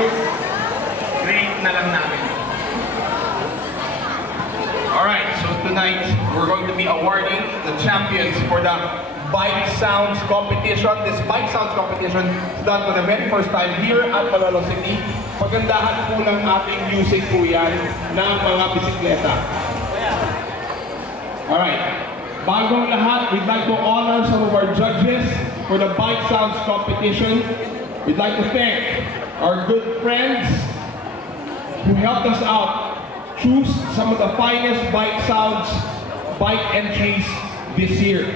is great na lang namin. Alright, so tonight we're going to be awarding the champions for the Bike Sounds competition. This Bike Sounds competition is done for the very first time here at Malolos City. Pagandahan po ng ating music po yan ng mga bisikleta. Alright, bago ang lahat, we'd like to honor some of our judges for the Bike Sounds competition. We'd like to thank our good friends who helped us out choose some of the finest Bike Sounds bike entries this year.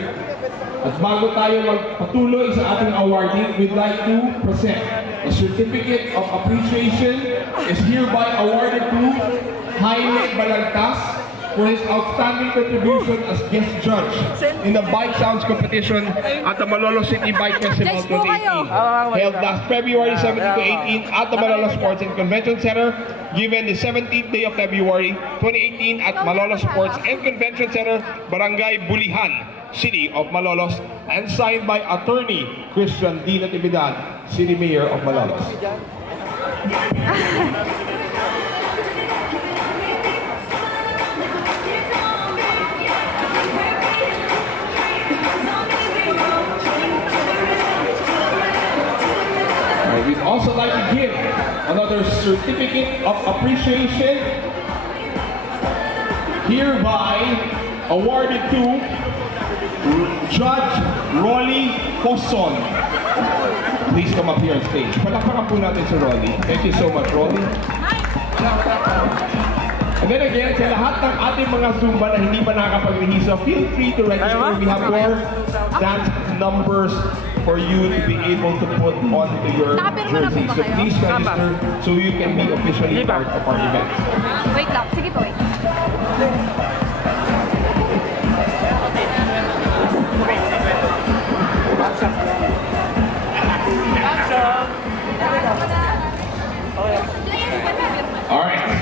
At bago tayo magpatuloy sa ating awarding, we'd like to present a certificate of appreciation is hereby awarded to Jaime Balagtas for his outstanding contribution as guest judge in the Bike Sounds competition at the Malolos City Bike Festival 2018, held last February 17 to 18 at the Malolos Sports and Convention Center, given the 17th day of February 2018 at Malolos Sports and Convention Center, Barangay Bulihan, City of Malolos, and signed by Attorney Christian D. Natividad, City Mayor of Malolos. We'd also like to give another certificate of appreciation, hereby awarded to Judge Rolly Poson. Please come up here on stage. Palakpakan po natin si Rolly. Thank you so much, Rolly. And then again, sa lahat ng ating mga Zumba na hindi pa nakakapag-rehisa, feel free to register. We have more dance numbers for you to be able to put onto your jersey. So please register so you can be officially part of our event. Wait lang. Sige po, wait. All right.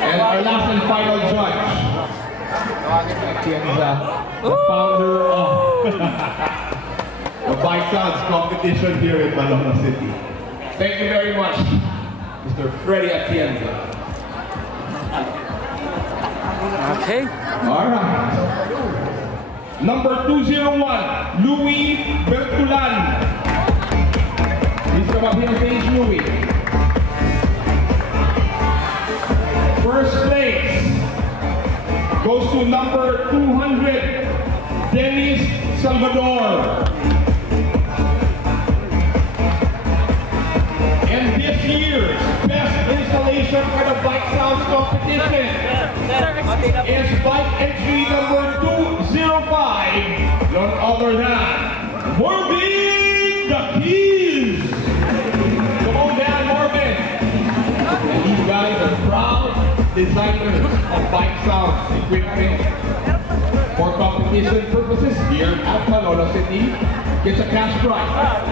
And our last and final judge, the founder of the Bike Sounds competition here in Malolos City. Thank you very much, Mr. Freddy Atienza. Okay. All right. Number 201, Louis Bertulan. Please come up here on stage, Louis. First place goes to number 200, Dennis Salvador. And this year's best installation for the Bike Sounds competition is bike entry number 205, none other than Marvin the Keys. Come on down, Marvin. And these guys are proud designers of Bike Sounds equipment for competition purposes here at Malolos City. Gets a cash prize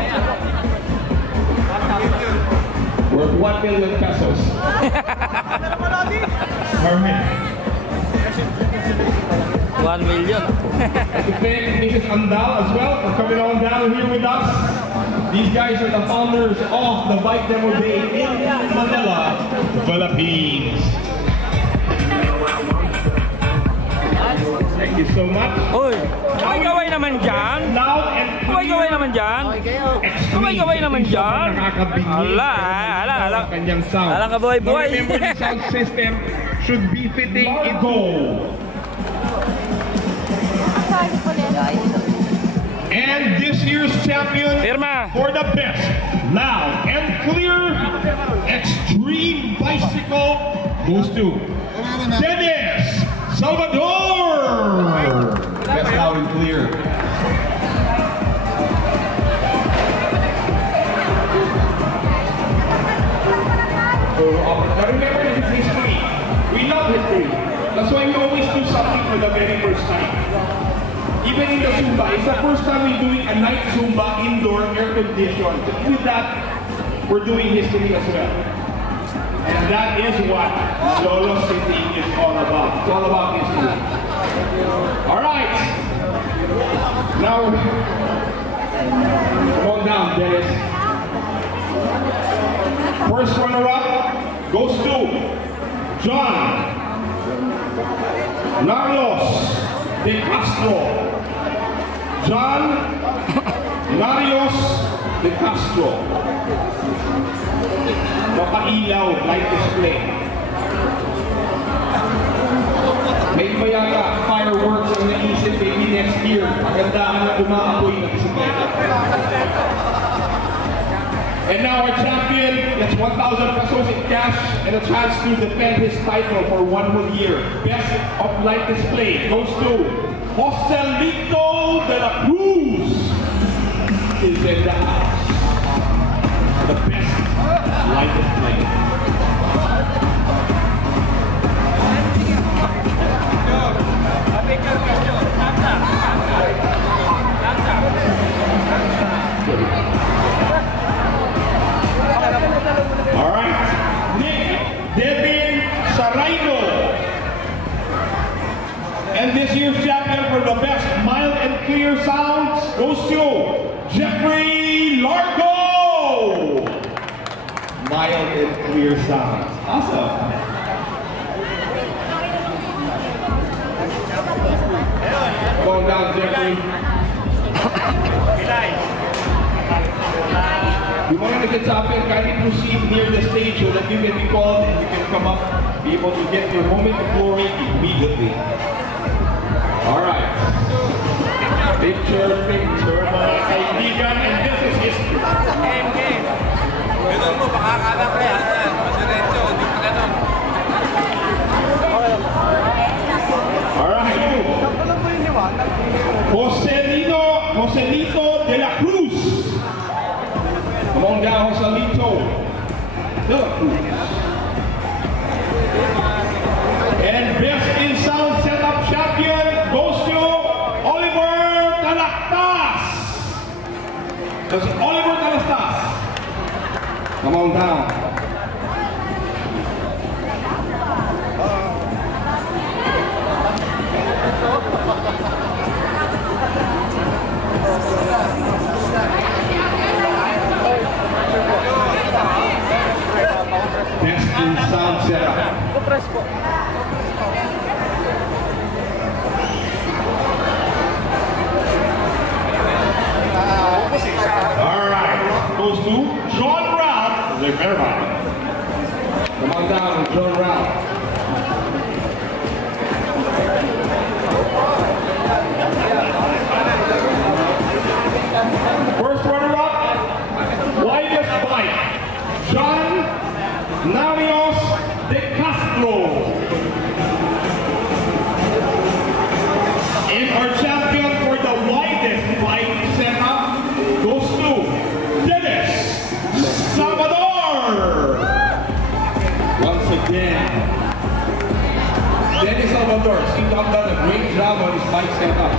worth 1 million pesos. Marvin. 1 million. And to thank Mrs. Andal as well for coming on down here with us. These guys are the founders of the Bike Demo Day in Manila, Philippines. Thank you so much. Uy, kaway naman dyan. Loud and Kaway naman dyan. Kaway naman dyan. Ala. Kanyang sound. Ala ka boy. Now remember, the sound system should be fitting in goal. And this year's champion Irma. for the best, loud and clear extreme bicycle goes to Dennis Salvador. Best loud and clear. So, now remember that it's history. We love history. That's why we always do something for the very first time. Even in the Zumba, it's the first time we're doing a night Zumba indoor air conditioned. With that, we're doing history as well. And that is what Malolos City is all about. It's all about history. All right. Now, come on down, Dennis. First runner-up goes to John Narios de Castro. John Narios de Castro. Mapailaw, light display. May iba yata fireworks ang naisip maybe next year. Magandaan na umaapoy ng bisikleta. And now our champion gets 1,000 pesos in cash and a chance to defend his title for 1 whole year. Best of light display goes to Joselito de la Cruz. Is in the house. The best light display. All right, Nick Devin Sarayno. And this year's champion for the best mild and clear sounds goes to Jeffrey Largo. Mild and clear sounds. Awesome. Going down, Jeffrey. You want to get up and kindly proceed near the stage so that you can be called and you can come up, be able to get your moment of glory immediately. Alright. Picture, mga kaibigan, and this is history. Game. Ganun mo, baka akala ko yan. Madiretso, hindi pa ganun. Alright. Joselito de la Cruz. Come on down, Joselito de la Cruz. And best in sound setup champion goes to Oliver Talastas. That's Oliver Talastas. Come on down. Best in sound setup. All right, goes to John Ralph Rivera. Come on down, John Ralph. First runner-up, widest bike, John Narios de Castro. And our champion for the widest bike setup goes to Dennis Salvador. Once again, Dennis Salvador seems to have done a great job on his bike setup.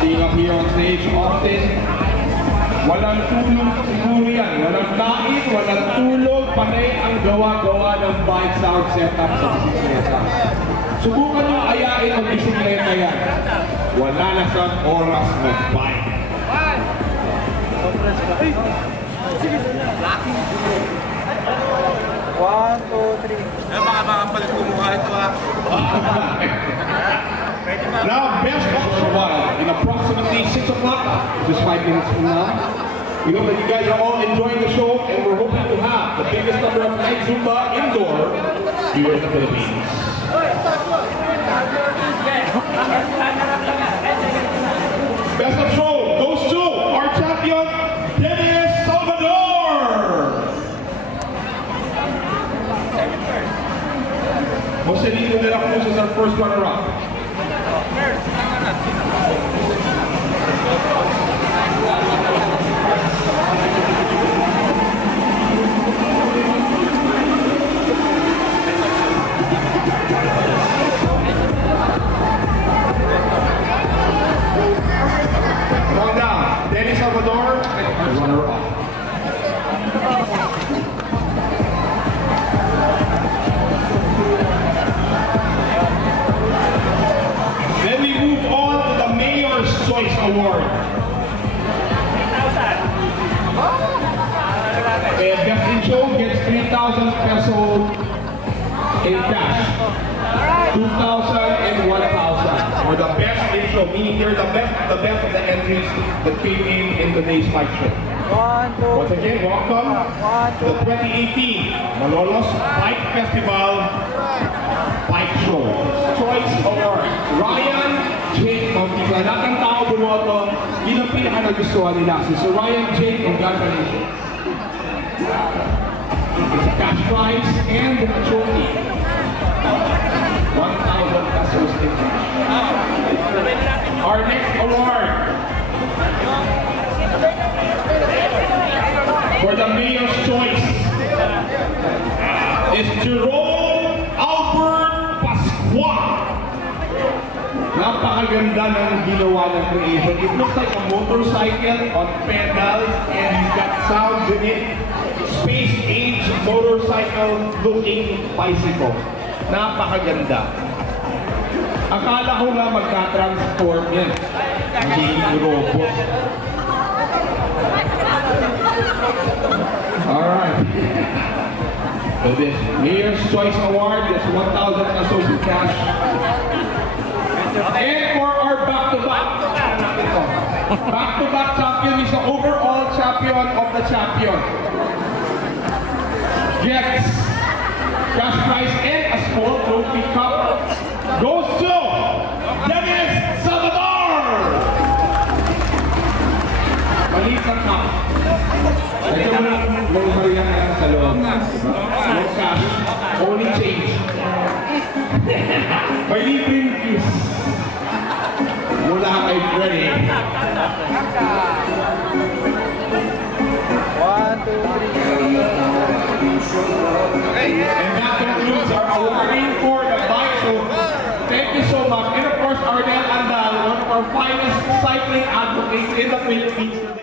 Seeing up here on stage often. Walang tulog siguro yan. Walang kain, walang tulog. Panay ang gawa-gawa ng bike sound setup sa bisikleta. Subukan nyo ayain ang bisikleta yan. Wala na siyang oras mag-bike. Baka palit kumuha ito ha. Now, best of the one in approximately 6 o'clock, just 5 minutes from now. We hope that you guys are all enjoying the show, and we're hoping to have the biggest number of night Zumba indoor here in the Philippines. Best of show goes to our champion, Dennis Salvador. Joselito de la Cruz is our first runner-up. Come on down, Dennis Salvador, runner-up. Then we move on to the Mayor's Choice Award. And best in show peso in cash. 2,000 and 1,000 for the best intro, meaning they're the best of the entries that came in today's fight show. Once again, welcome to the 2018 Malolos Fight Festival Fight Show. Choice Award. Ryan J. Mautisa. Lahat ng tao bumoto, yun ang pinaka-nagustuhan nila. Si Sir Ryan J. Congratulations. It's a cash prize and a trophy. 1,000 pesos in cash. Our next award for the Mayor's Choice is Jerome Albert Pascua. Napakaganda ng ginawa ng creation. It looks like a motorcycle on pedals and he's got sounds in it. Space age motorcycle looking bicycle. Napakaganda. Akala ko nga magka-transform yan. Magiging robot. Alright. So this Mayor's Choice Award, this 1,000 pesos in cash. And for our back-to-back champion is the overall champion of the champion. Gets cash prize and a small trophy cup goes to Dennis Salvador! Maliit ang cup. Ito mo lang, low variant na sa loob. No cash, only change. May libreng kiss. Mula kay Freddy. 1, 2, 3. And that concludes our awarding for the bike. So thank you so much. And of course, Ardel Andal, one of our finest cycling advocates in the Philippines today.